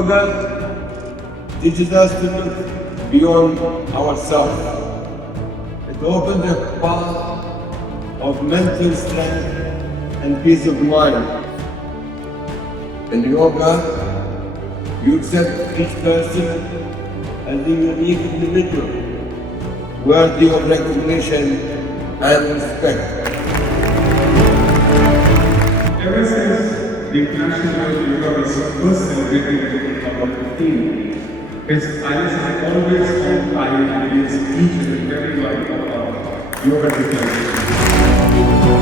Yoga teaches us to look beyond ourselves. It opens a path of mental strength and peace of mind. In yoga, you accept each person as a unique individual, worthy of recognition and respect. Ever since the International World Yoga Day was first celebrated in 2015, His Highness has always found time to give each and every one of our yoga teachers.